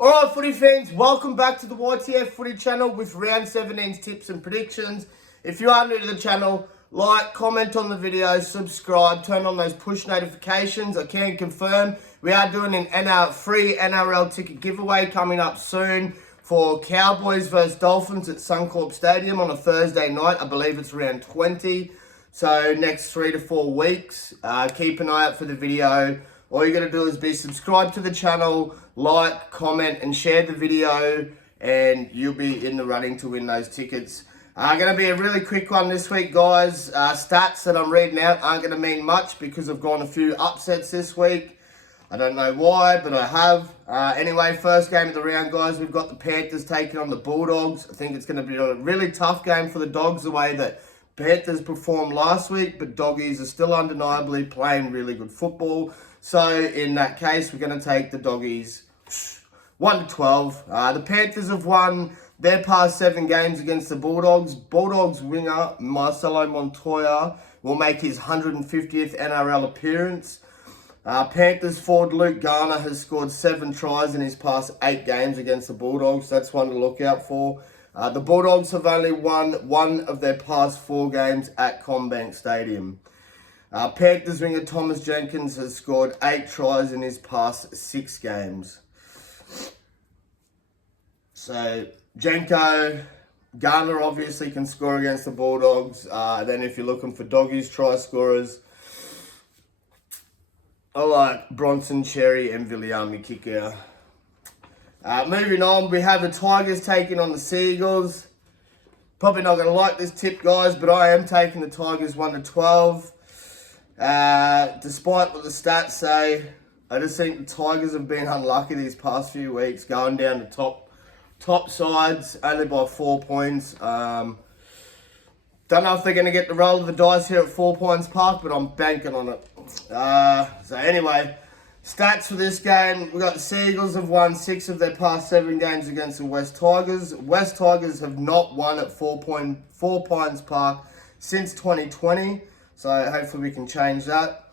Alright footy fans, welcome back to the YTF footy channel with round 17's tips and predictions. If you are new to the channel, like, comment on the video, subscribe, turn on those push notifications. I can confirm we are doing an free NRL ticket giveaway coming up soon for Cowboys versus Dolphins at Suncorp Stadium on a Thursday night. I believe it's around 20. So next 3 to 4 weeks. Keep an eye out for the video. All you got to do is be subscribed to the channel, like, comment, and share the video, and you'll be in the running to win those tickets. Going to be a really quick one this week, guys. Stats that I'm reading out aren't going to mean much because I've gone a few upsets this week. I don't know why, but I have. Anyway, first game of the round, guys. We've got the Panthers taking on the Bulldogs. I think it's going to be a really tough game for the Dogs, the way that Panthers performed last week, but Doggies are still undeniably playing really good football. So in that case, we're going to take the Doggies 1-12. The Panthers have won their past 7 games against the Bulldogs. Bulldogs winger Marcelo Montoya will make his 150th NRL appearance. Panthers forward Luke Garner has scored 7 tries in his past 8 games against the Bulldogs. That's one to look out for. The Bulldogs have only won 1 of their past 4 games at CommBank Stadium. Panthers winger Thomas Jenkins has scored 8 tries in his past 6 games. So, Jenko, Garner obviously can score against the Bulldogs. Then if you're looking for Doggies try scorers, I like Bronson, Cherry, and Viliami Kikau. Moving on, we have the Tigers taking on the Seagulls. Probably not going to like this tip, guys, but I am taking the Tigers 1-12. Despite what the stats say, I just think the Tigers have been unlucky these past few weeks, going down to top sides, only by 4 points. Don't know if they're going to get the roll of the dice here at 4 Points Park, but I'm banking on it. So anyway, stats for this game. We've got the Seagulls have won 6 of their past 7 games against the West Tigers. West Tigers have not won at 4 Points Park since 2020. So hopefully we can change that.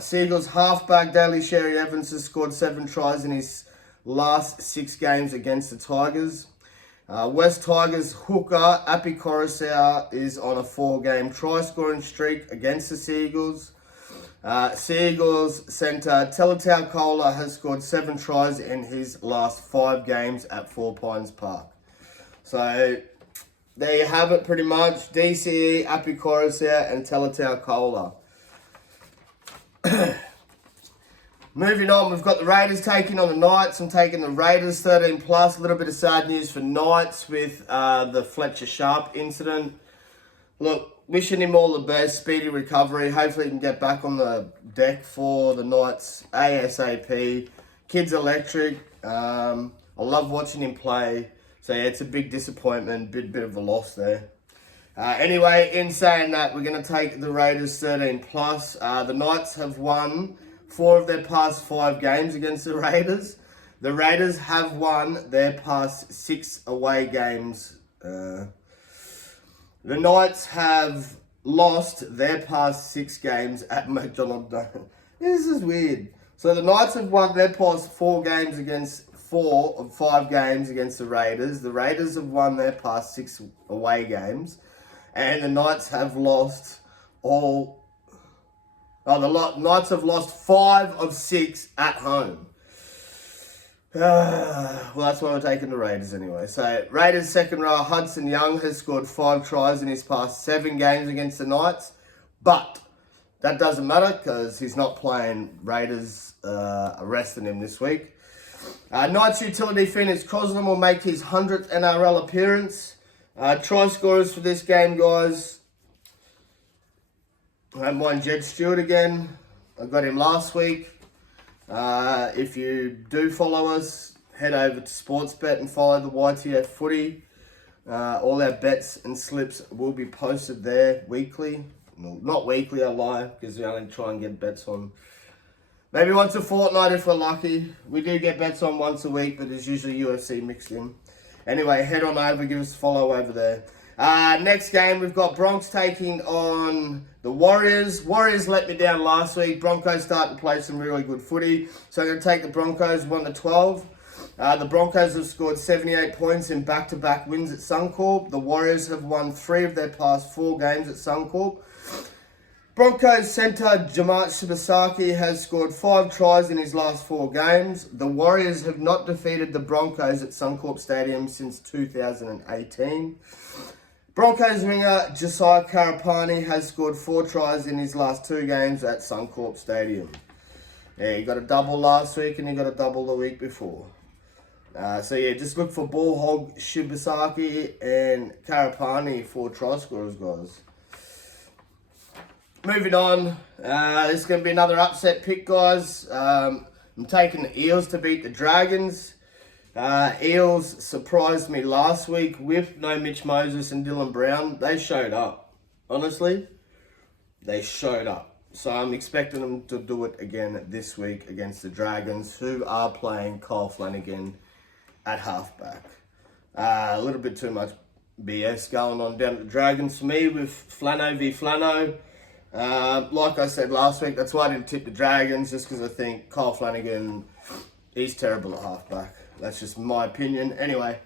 Seagulls halfback Daly Sherry Evans has scored 7 tries in his last 6 games against the Tigers. West Tigers hooker Api Coruscant is on a 4-game try scoring streak against the Seagulls. Seagulls centre Teletau Kola has scored 7 tries in his last 5 games at 4 Pines Park. So there you have it pretty much. DCE, Api Coruscant, and Teletau Kola. Moving on, we've got the Raiders taking on the Knights. I'm taking the Raiders 13+. A little bit of sad news for Knights with the Fletcher Sharp incident. Look, wishing him all the best, speedy recovery. Hopefully he can get back on the deck for the Knights ASAP. Kid's electric. I love watching him play. So yeah, it's a big disappointment, bit of a loss there. Anyway, in saying that, we're going to take the Raiders 13+. The Knights have won 4 of their past 5 games against the Raiders. The Raiders have won their past 6 away games. The Knights have lost their past 6 games at McDonald Dome. This is weird. So the Knights have won their past 4 games against 4 of 5 games against the Raiders. The Raiders have won their past 6 away games. And the Knights have lost all... Oh, the Knights have lost 5 of 6 at home. Well, that's why we're taking the Raiders anyway. So, Raiders second row, Hudson Young has scored 5 tries in his past 7 games against the Knights. But that doesn't matter because he's not playing. Raiders arresting him this week. Knights utility Phoenix Crosland will make his 100th NRL appearance. Try scorers for this game, guys. I have mine Jed Stewart again. I got him last week. If you do follow us, head over to Sportsbet and follow the YTF footy. All our bets and slips will be posted there weekly. Well, not weekly, I lie, because we only try and get bets on maybe once a fortnight if we're lucky. We do get bets on once a week, but there's usually UFC mixed in. Anyway, head on over, give us a follow over there. Next game, we've got Bronx taking on the Warriors. Warriors let me down last week. Broncos starting to play some really good footy. So I'm going to take the Broncos 1-12. The Broncos have scored 78 points in back-to-back wins at Suncorp. The Warriors have won 3 of their past 4 games at Suncorp. Broncos centre Jamarch Shibasaki has scored 5 tries in his last 4 games. The Warriors have not defeated the Broncos at Suncorp Stadium since 2018. Broncos winger Josiah Karapani has scored 4 tries in his last 2 games at Suncorp Stadium. Yeah, he got a double last week and he got a double the week before. So yeah, just look for Ball Hog, Shibasaki and Karapani for try scorers, guys. Moving on, this is going to be another upset pick, guys. I'm taking the Eels to beat the Dragons. Eels surprised me last week with no Mitch Moses and Dylan Brown. They showed up. Honestly, they showed up. So I'm expecting them to do it again this week against the Dragons, who are playing Kyle Flanagan at halfback. A little bit too much BS going on down at the Dragons for me with Flano v Flano. Like I said last week, that's why I didn't tip the Dragons, just because I think Kyle Flanagan, he's terrible at halfback. That's just my opinion. Anyway,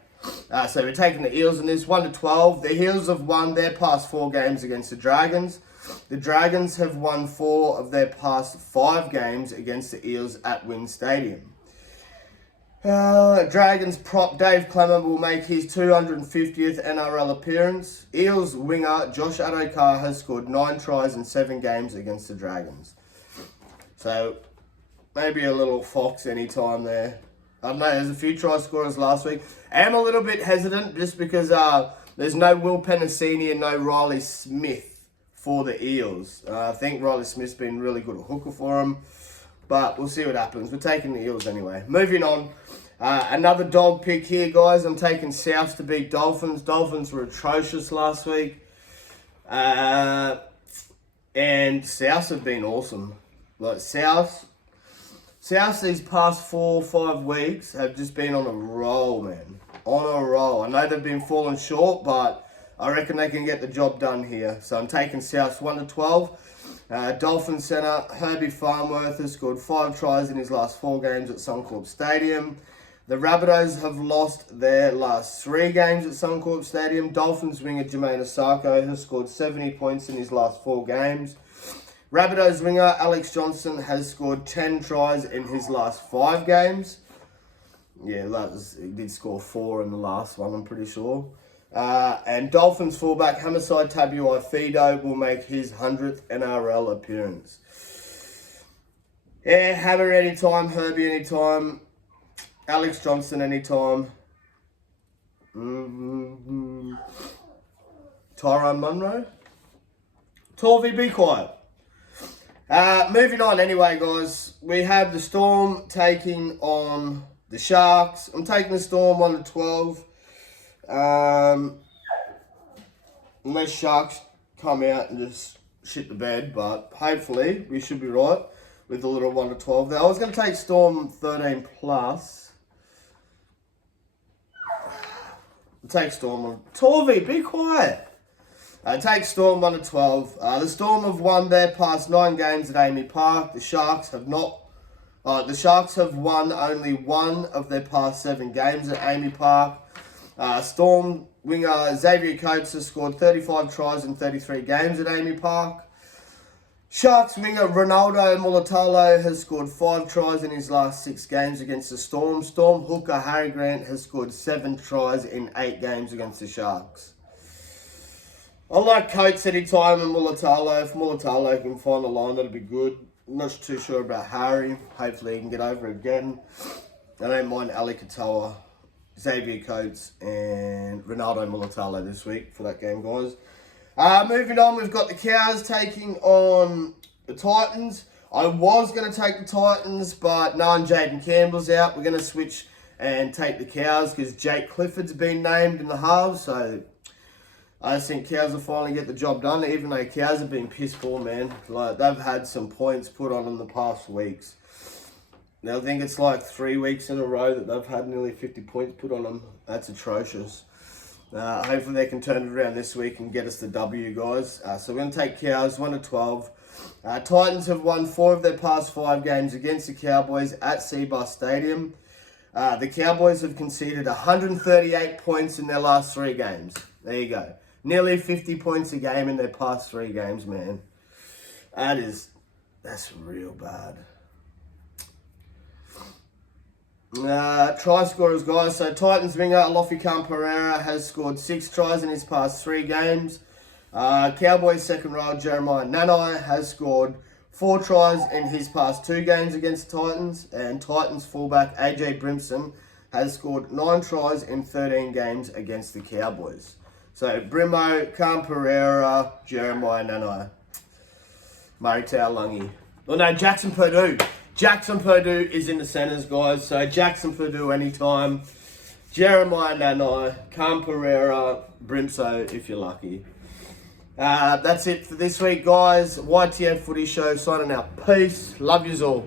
so we're taking the Eels in this 1-12. The Eels have won their past 4 games against the Dragons. The Dragons have won 4 of their past 5 games against the Eels at WIN Stadium. Dragons prop Dave Clement will make his 250th NRL appearance. Eels winger Josh Adokar has scored 9 tries in 7 games against the Dragons. So, maybe a little Fox anytime there. I don't know, there's a few try scorers last week. I am a little bit hesitant just because there's no Will Penasini and no Riley Smith for the Eels. I think Riley Smith's been really good at hooker for them. But we'll see what happens. We're taking the Eels anyway. Moving on. Another dog pick here, guys. I'm taking Souths to beat Dolphins. Dolphins were atrocious last week. And Souths have been awesome. Like, Souths these past 4 or 5 weeks have just been on a roll, man. On a roll. I know they've been falling short, but I reckon they can get the job done here. So I'm taking Souths 1-12. Dolphin centre Herbie Farnworth has scored 5 tries in his last 4 games at Suncorp Stadium. The Rabbitohs have lost their last 3 games at Suncorp Stadium. Dolphins winger Jermaine Osako has scored 70 points in his last 4 games. Rabbitohs winger Alex Johnson has scored 10 tries in his last 5 games. Yeah, he did score 4 in the last one, I'm pretty sure. And Dolphins fullback Homicide Tabuai-Fidow will make his 100th NRL appearance. Yeah, Hammer anytime, Herbie anytime, Alex Johnson anytime. Tyrone Munro. Torvey, be quiet. Moving on anyway, guys. We have the Storm taking on the Sharks. I'm taking the Storm 1-12. Unless Sharks come out and just shit the bed, but hopefully we should be right with the little 1-12 there. I was going to take Storm 13 plus. I'll take Storm. Torvey, be quiet. Take Storm 1-12. The Storm have won their past 9 games at Amy Park. The Sharks have not. The Sharks have won only 1 of their past 7 games at Amy Park. Storm winger Xavier Coates has scored 35 tries in 33 games at Amy Park. Sharks winger Ronaldo Mulatalo has scored 5 tries in his last 6 games against the Storm. Storm hooker Harry Grant has scored 7 tries in 8 games against the Sharks. I like Coates anytime and Mulatalo. If Mulatalo can find a line, that'd be good. I'm not too sure about Harry. Hopefully he can get over again. I don't mind Ali Katoa, Xavier Coates and Ronaldo Mulatalo this week for that game, guys. Moving on, we've got the Cows taking on the Titans. I was going to take the Titans, but knowing Jaden Campbell's out, we're going to switch and take the Cows because Jake Clifford's been named in the halves. So I just think Cows will finally get the job done, even though Cows have been piss poor, man. Like, they've had some points put on them the past weeks. Now, I think it's like 3 weeks in a row that they've had nearly 50 points put on them. That's atrocious. Hopefully they can turn it around this week and get us the W, guys. So we're going to take Cows 1-12. Titans have won 4 of their past 5 games against the Cowboys at Seabus Stadium. The Cowboys have conceded 138 points in their last 3 games. There you go. Nearly 50 points a game in their past 3 games, man. That's real bad. Try scorers, guys. So Titans winger Alofi Khan-Pereira has scored 6 tries in his past 3 games. Cowboys second row Jeremiah Nanai has scored 4 tries in his past 2 games against the Titans. And Titans fullback AJ Brimson has scored 9 tries in 13 games against the Cowboys. So Brimo, Khan-Pereira, Jeremiah Nanai, Murray Taulagi. Well, no, Jackson Purdue. Jackson Purdue is in the centres, guys. So Jackson Purdue anytime. Jeremiah Nanai, Khan-Pereira, Brimso if you're lucky. That's it for this week, guys. YTF Footy Show signing out. Peace. Love yous all.